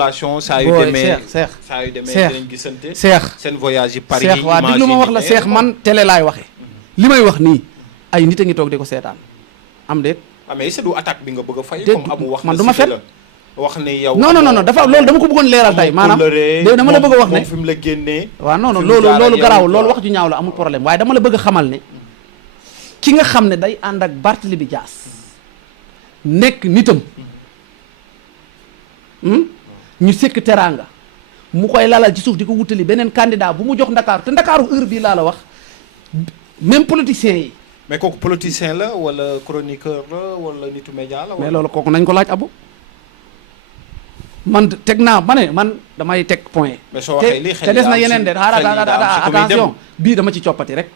relation saa yu demee saa yu demee dinañ gisante. seen voyage yi Paris yi waa déglu ma wax la Cheikh man télé laay waxee. li may wax nii ay nit a ngi toog di ko seetaan am déet. mais est-ce que du attaque bi nga bëgg a fay. comme amu wax man du ma fen wax ne yow. non dafa loolu dama ko bëggoon leeral tey maanaam dama la bëgg a wax ne moom fi mu la génnee. waaw non loolu garaawul loolu wax ju ñaaw la amul problème waaye dama la bëgg a xamal ne ki nga xam ne day ànd ak Barthélémy Dias nekk nitam ñu sekk teraanga mu koy lalal ci suuf di ko wutali beneen candidat bu mu jox Ndakaaru te Ndakaaru heure bii laa la wax même politiciens yi. mais kooku politicien la wala chroniqueur la wala nitu média la. mais loolu kooku nañ ko laaj abu man teg naa man damay teg point. mais soo waxee lii te des na yeneen de attention bii dama ci coppati rek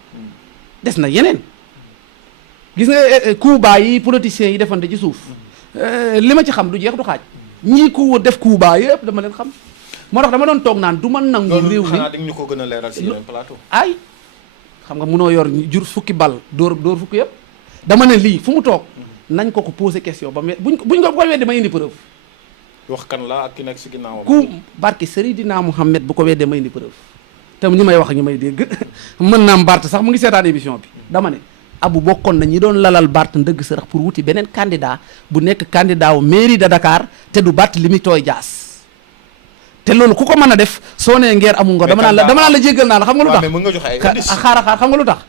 des na yeneen. gis nga Cuba yi politiciens yi defante ci suuf li ma ci xam du jeex du xaaj ñii ku def Cuba yëpp dama leen xam moo tax dama doon toog naan du ma nangu réew mi xanaa dañ ñu ko gën a leeral si yeneen plateau. ay xam nga munoo yor jur fukki bal dóor fukki yëpp dama ne lii fu mu toog nañ ko posé question ba buñ ko weddee ma indi preuve. wax kan la ak ki nekk si ginnaawam. ku barke Seydina Mouhamed bu ko weddee ma indi preuve te ñu may wax ñu may dégg mën naa am Bart sax mu ngi seetaan émission bi dama ne. abu bokkoon na ñi doon lalal Bart ndëgg sërëx pour wuti beneen candidat bu nekk candidat wu mairie de Dakar te du Barthélémy Dias te loolu ku ko mën a def soo nee ngeer amul ngor dama naan la jéggal naa la xam nga lu tax. mais mën nga joxe ay indices xaar xam nga lu tax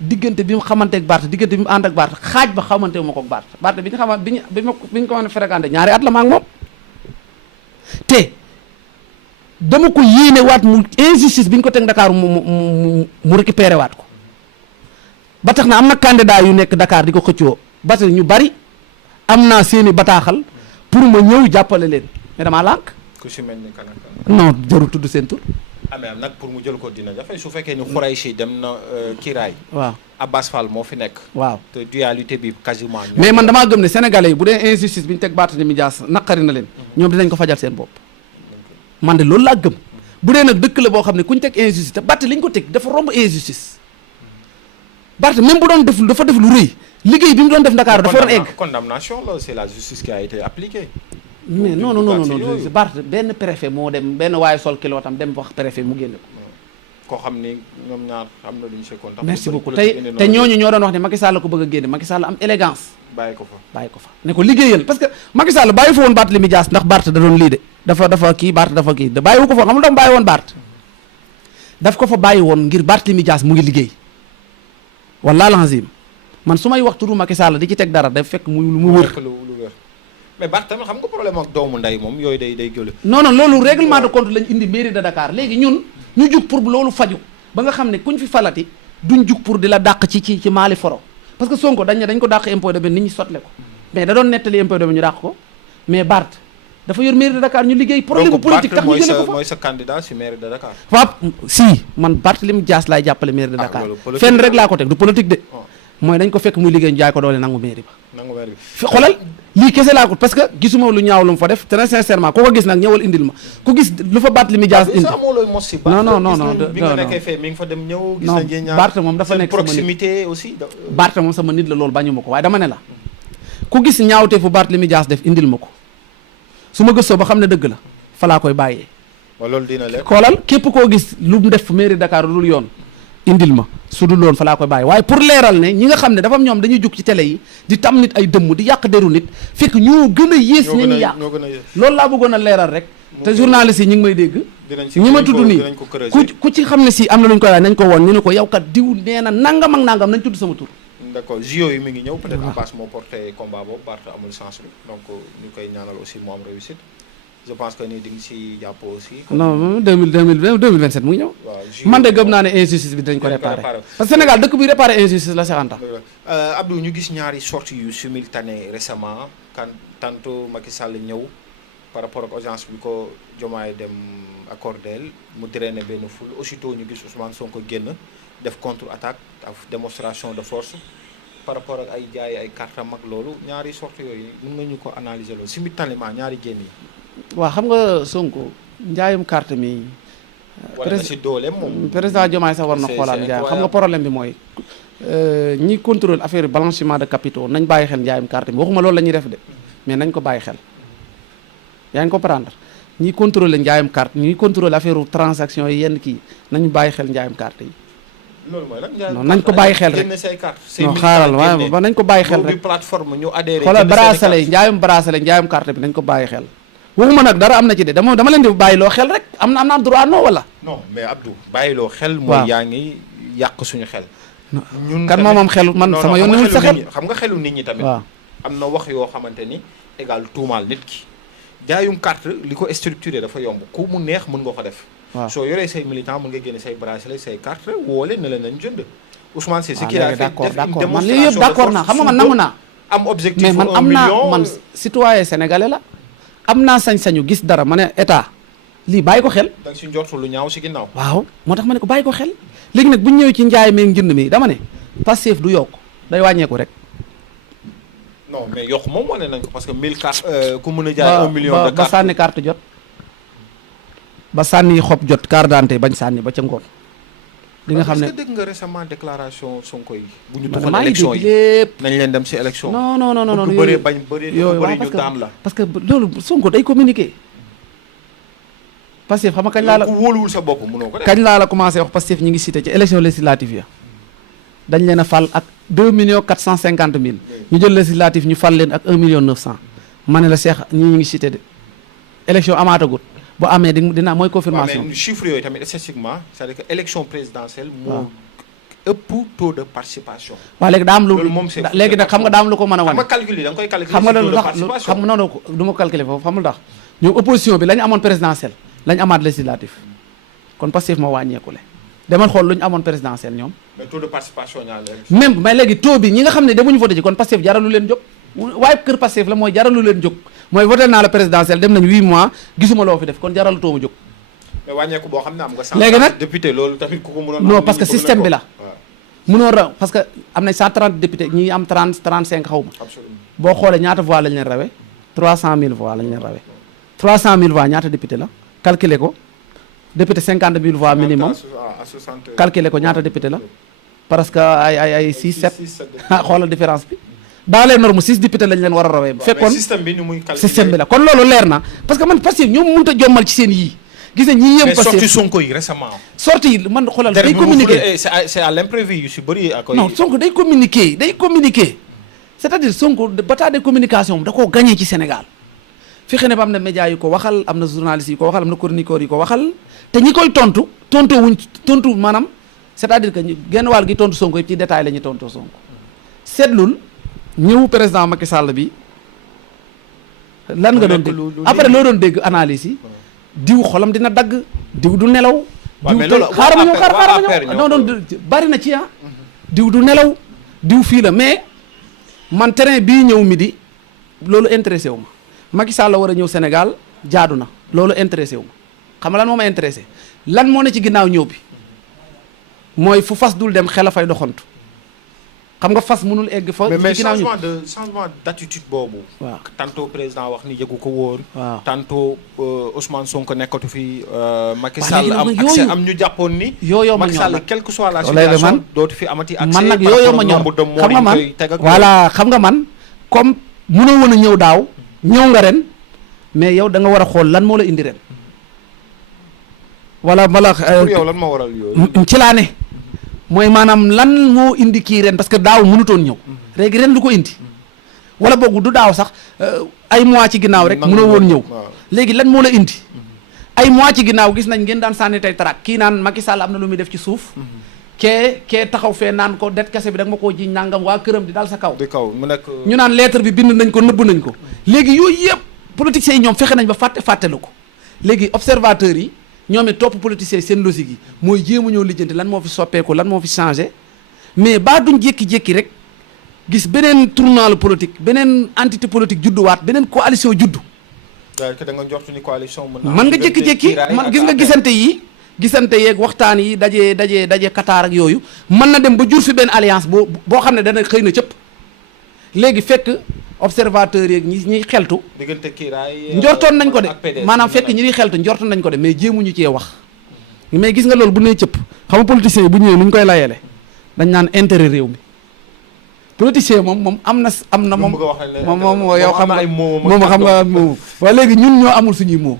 diggante bi mu xamanteeg Bart diggante bi mu ànd ak Bart xaaj ba xamante wu ma ko ak Bart bi ñu xamante bi ñu ko mën a fréquenté ñaari at la ma ak moom te dama ko yéene waat mu injustice bi ñu ko teg Dakar mu récupéré waat ko. ba tax na am na candidat yu nekk Dakar di ko xëccoo parce que ñu bari am naa seeni bataaxal pour ma ñëw jàppale leen mais damaa lànk. ku si mel ni kan ak kan. non jarul tudd seen tur. mais nag pour mu jël ko dina jafe su fekkee ni Khouraychi dem na Kiraay. waaw Abbas Fall moo fi nekk. waaw te dualité bi quasiment. mais man damaa gëm ne sénégalais yi bu dee injustice bi ñu teg Barthélémy Dias naqari na leen. ñoom dinañ ko fajal seen bopp. man de loolu laa gëm bu dee nag dëkk la boo xam ne ku ñu teg injustice te Barth li ñu ko teg dafa romb injustice. Barth même bu doon def dafa def lu rëy liggéey bi mu doon def Dakar dafa doon egg. condamnation la c'est la justice qui a été appliquée. mais non Barth benn préfet moo dem benn waaye sol kilo tam dem wax préfet mu génne ko. koo xam ni ñoom ñaar am na lu ñu sekkoon. merci beaucoup te ñooñu ñoo doon wax ne Macky Sall ko bëgg a génne Macky Sall am élégance. bàyyi ko fa ne ko liggéeyal parce que Macky Sall bàyyi fa woon Barthélémy Dias ndax Barth da doon lii de dafa kii Barth dafa kii da bàyyiwu ko fa xam nga dama bàyyi woon Barth daf ko fa bàyyi woon ngir Barthélémy Dias mu ngi liggéey. wallaahi lazim man su may wax turu Macky Sall di ci teg dara daf fekk mu wër. mais Barth tamit xam nga problème ak doomu ndey moom yooyu day jële. non loolu règlement de compte lañ indi mairie de Dakar léegi ñun ñu jug pour loolu faju ba nga xam ne kuñ fi falati duñ jug pour di la dàq ci maali foro parce que Sonko dañ ko dàq impôt domaine nit ñi sotle ko mais da doon nettali impôt domaine ñu dàq ko mais Barth dafa yor mairie de Dakar ñu liggéey problème politique tax ñu jëlee ko fa mooy sa candidat si mairie de Dakar. waaw si man Barthélémy Dias laay jàppale mairie de Dakar fenn rek laa ko teg du politique de mooy dañ ko fekk muy liggéey ñu jaay ko doole nangu mairie ba fi xoolal lii kese laa ko parce que gisuma lu ñaaw lu mu fa def très sincèrement ku ko gis nag ñëwal indil ma ku gis lu fa Barthélémy Dias indi non bi nga nekkee fee mi ngi fa dem ñëw gis nañ ñaar Barth moom dafa nekk proximité aussi Barth moom sama nit la loolu bañu ma ko waaye dama ne la ku gis ñaawte fu Barthélémy Dias def indil ma ko su ma gëstoo ba xam ne dëgg la fa laa koy bàyyee loolu dina leer xoolal képp koo gis lu mu def mairie Dakar lu dul yoon indil ma su dul loon fa laa koy bàyyi waaye pour leeral ne ñi nga xam ne dafa ñoom dañuy jug ci télé yi di tam nit ay dëmm di yàq deru nit fekk ñoo gën a yées ña ñu yàq loolu laa bëggoon a leeral rek te journaliste yi ñi ngi may dégg ñi ma tudd nii ku ci xam ne si am na lu ñu koy laaj nañ ko woon ñu ne ko yow kat diw nee na nangam ak nangam nañ tudd sama tur d'accord JO yi mi ngi ñëw peut-être Abbas moo porté combat boobu Barth amul chance bi donc ñu koy ñaanal aussi mu am réussite je pense que ni di nga si jàpp aussi. non 2027 mu ngi ñëw. man de gëm naa ne injustice bi dinañ ko réparé. parce que Sénégal dëkk bi réparé injustice la Cheikh Anta. Abdou ñu gis ñaari sorties yu simultanées récemment quand tantôt Macky Sall ñëw par rapport ak audience bi ko Diomaye dem accordé mu drainer benn foule aussitôt ñu gis Ousmane Sonko génn def contre-attaque ak démonstration de force par rapport ak ay jaay ay carte mag loolu ñaari sorties yooyu mën nga ñu ko analyser loolu simultanément ñaari génn yi. waaw xam nga Sonko njaayum carte mi. président Diomaye sax war na xoolaat njaayam xam nga problème bi mooy ñi contrôle affaire blanchiment de capitaux nañ bàyyi xel njaayum carte mi waxuma loolu la ñuy def de mais nañ ko bàyyi xel yaa ngi comprendre ñiy contrôler njaayam carte ñuy contrôler affaire transaction yi yenn kii nañu bàyyi xel njaayam carte yi. loolu mooy lan non nañ ko bàyyi xel rek génne say carte. non xaaral waaw ba nañ ko bàyyi xel rek plateforme ñu adhéré. xoolal bracelet yi njaayam bracelet njaayam carte bi nañ ko bàyyi xel. waxuma nag dara am na ci de dama leen di bàyyiloo xel rek am na droit non wala. non mais Abdou bàyyiloo xel. waaw mooy yaa ngi yàq suñu xel. ñun kan moom xel man sama yoon newul sa xel. xam nga xelu nit ñi tamit. waaw am na wax yoo xamante ni égal tuumaal nit ki. jaayum carte li ko structuré dafa yomb ku mu neex mën nga ko def. waaw soo yoree say militant mën nga génne say bracelet say carte woole ne la nañ jënd. Ousmane c'est ce qu'il léegi a fait d'accord def une d'accord man démonstration lii yëpp d'accord naa xam nga man nangu naa. am objectif mais man 1 am naa million. man citoyen sénégalais la am naa sañ-sañu gis dara ma ne état lii bàyyi ko xel. da nga si njortu lu ñaaw si ginnaaw. waaw moo tax ma ne ko bàyyi ko xel léegi nag bu ñu ñëwee ci njaay meeg njënd mi dama ne Pastef du yokk day wàññeeku rek. non mais yokk moom wane nañ ko parce que 1000 cartes ku mën a jaay 1 million de cartes ba sànni carte jot ba sànni xob jot carte d'identité bañ sànni ba ca ngoon. li nga xam ne est-ce que dégg nga récemment déclaration Sonko yi. bu ñu man tuxal maa ngi élection dégg yi lépp. nañ leen dem si élection. non non non non bu bëree bañ bëree yooyu bëri waaw ñu daan la. parce que loolu Sonko day communiquer Pastef xam nga kañ laa la ku wóoluwul sa bopp mënoo ko def. kañ laa la commencé wax Pastef ñi ngi cité ci élection législative ya dañ leen a fal ak 2 450 000 ñu jël législative ñu fal leen ak 1 900 000 ma ne la Cheikh ñii ñu ngi cité de élection amaatagut bu amee dina mooy confirmation. waaw mais chiffres yooyu tamit statistiquement c'est-à-dire que élection présidentielle moo ëpp taux de participation. waaw léegi daa am lu loolu moom c'est léegi nag xam nga daa am lu ko mën a xam wane. nga calcul yi da nga koy calculer xam nga si taux loolu de tax participation. xam nga noonu du ma ko calculer foofu xam nga tax ñoom opposition bi la ñu amoon présidentielle la ñu amaat législatif kon Pastef moo wàññeeku le demal xool lu ñu amoon présidentielle ñoom. mais taux de participation ñaar la. même mais léegi taux bi ñi nga xam ne demuñu voté ji kon Pastef jaralu leen jóg waaye kër Pastef la mooy jaralu leen jóg mooy voté naa la présidentielle dem nañ 8 mois gisuma loo fi def kon jaralu too ma jóg. mais wàññeeku boo xam ne am nga. léegi nag député loolu tamit ku ko mënoon. non parce que système bi la. waaw mënoo ra parce que am nañ 130 députés ñi am 30 35 xaw ma. absolument. boo xoolee ñaata voix lañ leen rawee 300 000 voix lañ leen rawee 300 000 voix ñaata député la calculer ko député 50 000 voix minimum à 60. calculer ko ñaata député la parce que ay 6 7 7 ah xoolal différence bi dans les normes 6 députés lañ leen war a rawee bu fekkoon système bi ni muy calculer système bi la kon loolu leer na parce que man Pastef ñoom mënut a jommal ci seen yii gis nga ñi yëm mais sorti Pastef Sonko yi récemment. sorti yi man xoolal day communiquer c'est à l'imprévu yu si bëri ak. non Sonko day communiquer c'est-à-dire Sonko bataille de communication da koo gagné ci Sénégal fexe ne ba am na médias yu ko waxal am na journalistes yu ko waxal am na chroniqueurs yu ko waxal te ñi koy tontu maanaam c'est-à-dire que genn wàll gi tontu Sonko yëpp ci détail la ñuy tontu Sonko seetlul ñëw président Macky Sall bi lan nga doon dégg après loo doon dégg analyse yi diw xolam dina dagg diw du nelaw diw xaaral ma ñëw non non bari na ci diw du nelaw diw fii la mais man terrain bii ñëw midi loolu intéressé wu ma Macky Sall la war a ñëw Sénégal jaadu na loolu intéressé wu ma xam nga lan moo ma intéressé lan moo ne ci ginnaaw ñëw bi mooy fu fas dul dem xel a fay doxantu xam nga fas mënul egg fa. mais ci ginnaaw ñëw changement d'attitude boobu. waaw tantôt président wax ni yëgu ko woon. waaw tantôt Ousmane Sonko nekkatu fi. Macky waaw Sall léegi am nag accès yooyu- am ñu jàppoon ni. yooyu ma Macky ñor Sall nag quelle que soit la loolu la situation man- dootu fi amati accès. man nag par yooyu rapport ma au ñor nombre de morts xam nga yi man koy teg ak voilà xam nga man comme mënoo woon a ñëw daaw ñëw nga ren mais yow da nga war a xool lan moo la indi ren wala pour yow lan moo waral yooyu. ci laa ne mooy maanaam lan moo indi kii ren parce que daaw mënutoon ñëw léegi ren lu ko indi wala boog du daaw sax ay mois ci ginnaaw rek mënoo woon ñëw waaw. léegi lan moo la indi ay mois ci ginnaaw gis nañ ngeen daan sànni tey tarak kii naan Macky Sall am na lu muy def ci suuf kee taxaw fee naan ko det kese bi da nga ma koo jiñ nangam waa këram di dal sa kaw di kaw mu nekk. ñu naan lettre bi bind nañ ko nëbb nañ ko léegi yooyu yëpp politiciens yi ñoom fexe nañ ba fàttelu ko léegi observateurs yi ñoom it topp politiciens yi seen logique yi mooy jéemu ñëw lijjanti lan moo fi soppeeku lan moo fi changé mais baa duñ jékki-jékki rek gis beneen tournant politique beneen entité politique judduwaat beneen coalition juddu da nga njortu ni coalition mën nga jékki-jékki man gis nga gisante yeeg waxtaan yi daje Qatar ak yooyu mën na dem ba jur fi benn alliance boo xam ne dana xëy na cëpp léegi fekk observateurs yeeg ñi xeltu diggante kiiraay njortoon nañ ko de ak PDS maanaam fekk ñi xeltu njortoon nañ ko de mais jéemuñu cee wax mais gis nga loolu bu nee cëpp xam nga politiciens yi bu ñëwee nu ñu koy layele dañ naan intérêt réew mi politicien moom am na moom yow xam nga moom xam nga moom waaye léegi ñun ñoo amul suñuy moo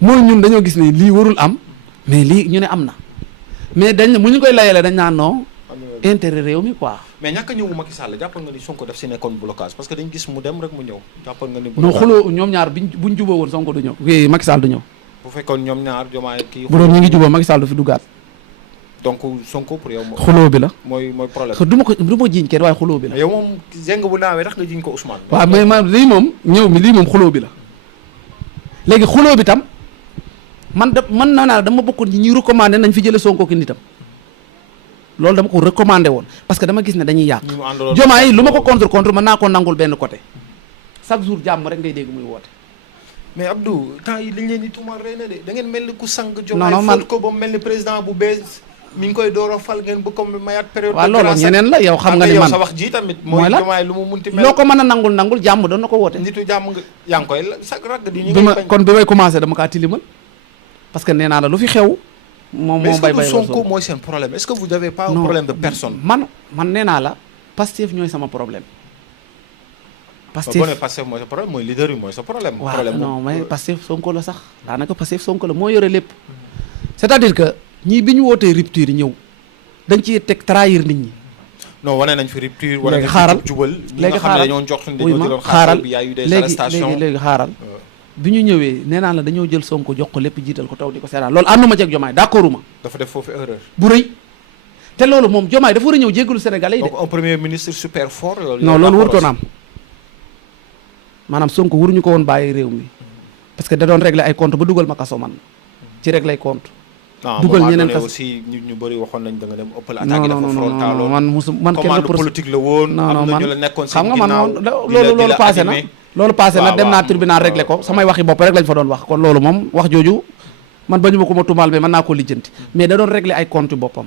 mooy ñun dañoo gis ne lii warul am mais lii ñu ne am na mais dañ mu ñu koy layalee dañ naan non intérêt réew mi quoi. mais ñàkk a ñëw Macky Sall jàppal nga ni Sonko def si nekkoon blocage parce que dañ gis mu dem rek mu ñëw jàppal nga ni. non xuloo ñoom ñaar buñ juboo woon Sonko du ñëw. oui Macky Sall du ñëw. bu fekkoon ñoom ñaar Diomaye kii. bu doon ñu ngi juboo Macky Sall du fi duggaat. donc Sonko pour yow. xuloo bi la. mooy problème. du ma jiiñ kenn waaye xuloo bi la. yow moom zeng bu naawee tax nga jiñ ko Ousmane. waaw mais man lii moom ñëw mi lii moom xuloo bi la léegi xuloo bi tam man naa naa dama bokkoon ci ñuy recommandé nañ fi jële Sonko ki nitam loolu dama ko recommandé woon parce que dama gis ne dañuy yàq. Diomaye lu ma ko contre mën naa ko nangul benn côté chaque jour jàmm rek ngay dégg muy woote. mais Abdou temps yi liñ leen di tuumal rey na de da ngeen mel ni ku sang. non non man Diomaye ko ba mu mel ni président bu bees mi ngi koy door a fal ngeen bëgg ko mayaat période. waaw loolu ñeneen la yow xam nga ni man sa wax ji tamit. mooy Diomaye lu mu munti mel. loo ko mën a nangul jàmm doon na ko woote. nitu jàmm nga yaa ngi koy sa ragg di. bi ma kon bi may commencé dama kaa tilimal parce que nee naa la lu fi xew. moom moo bay mais est-ce que Sonko mooy seen problème est-ce que vous avez pas un problème de personne. man nee naa la Pastef ñooy sama problème. Pastef mooy sa problème mooy leader yi mooy sa problème. waaw non mais Pastef Sonko la sax daanaka Pastef Sonko la moo yore lépp. c'est-à-dire que ñii bi ñu wootee rupture yi ñëw dañ ciy teg trahir nit ñi. non wane nañ fi rupture. wane léegi xaaral jubal léegi xaaral léegi xaaral bi ñu ñëwee nee naa la dañoo jël Sonko jox ko lépp jiital ko taw di ko seetaan loolu ànduma ci ak Diomaye d'accorduma. dafa def foofu erreur. bu rëy te loolu moom Diomaye dafa war a ñëw jéggalu Sénégalais yi de. donc un premier ministre super fort. non loolu warutoon am maanaam Sonko waruñu ko woon bàyyi réew mi parce que da doon régler ay compte ba dugal ma kaso man ci régler ay compte dugal ñeneen kaso aussi ñu bëri waxoon nañ da nga dem ëppal attaque dafa frontal non man kenn politique la woon. non man la nekkoon xam nga man loolu passé na. loolu passé na dem naa tribunal réglé ko samay waxi bopp rek lañ fa doon wax kon loolu moom wax jooju man bañu ma ko ma tumaal mais mën naa koo lijjanti mais da doon réglé ay compte boppam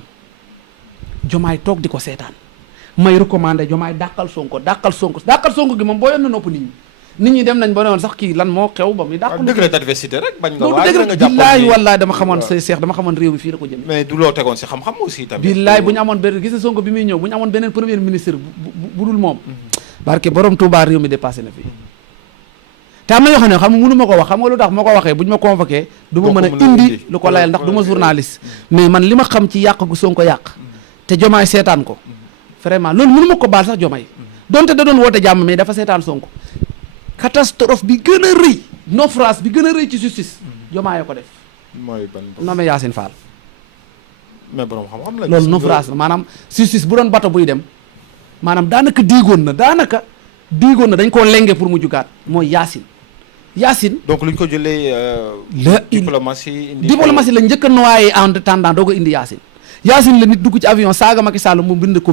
Diomaye toog di ko seetaan may recommandé Diomaye dàqal Sonko gi moom boo yoon nopp nit ñi dem nañ ba ne woon sax kii lan moo xew ba muy dàqal degré d'adversité rek bañ nga waaye nga jàpp billaay wallaay dama xamoon say seex dama xamoon réew mi fii la ko jëmee mais du loo tegoon si xam-xam aussi tamit billaay bu ñu amoon benn gis nga Sonko bi muy ñëw bu ñu amoon beneen premier ministre bu dul moom barke borom Touba réew mi dépassé na fii te am na yoo xam ne xam nga mënu ma ko wax xam nga lu tax ma ko waxee bu ñu ma convoqué du ma mën a indi lu ko layal ndax du ma journaliste mais man li ma xam ci yàq gu Sonko yàq te Diomaye seetaan ko vraiment loolu mënu ma ko baal sax Diomaye donte da doon woote jàmm mais dafa seetaan Sonko catastrophe bi gën a rëy naufrage bi gën a rëy ci justice Diomaye ko def mooy ban nommé Yacine Fall mais borom xam-xam la loolu naufrage la maanaam justice bu doon bato buy dem maanaam daanaka diigoon na dañ koo lenge pour mu jugaat mooy Yacine donc lu ñu ko jëlee diplomatie la njëkk a noyé en attendant doo ko indi Yacine la nit dugg ci avion saaga Macky Sall mu bind ko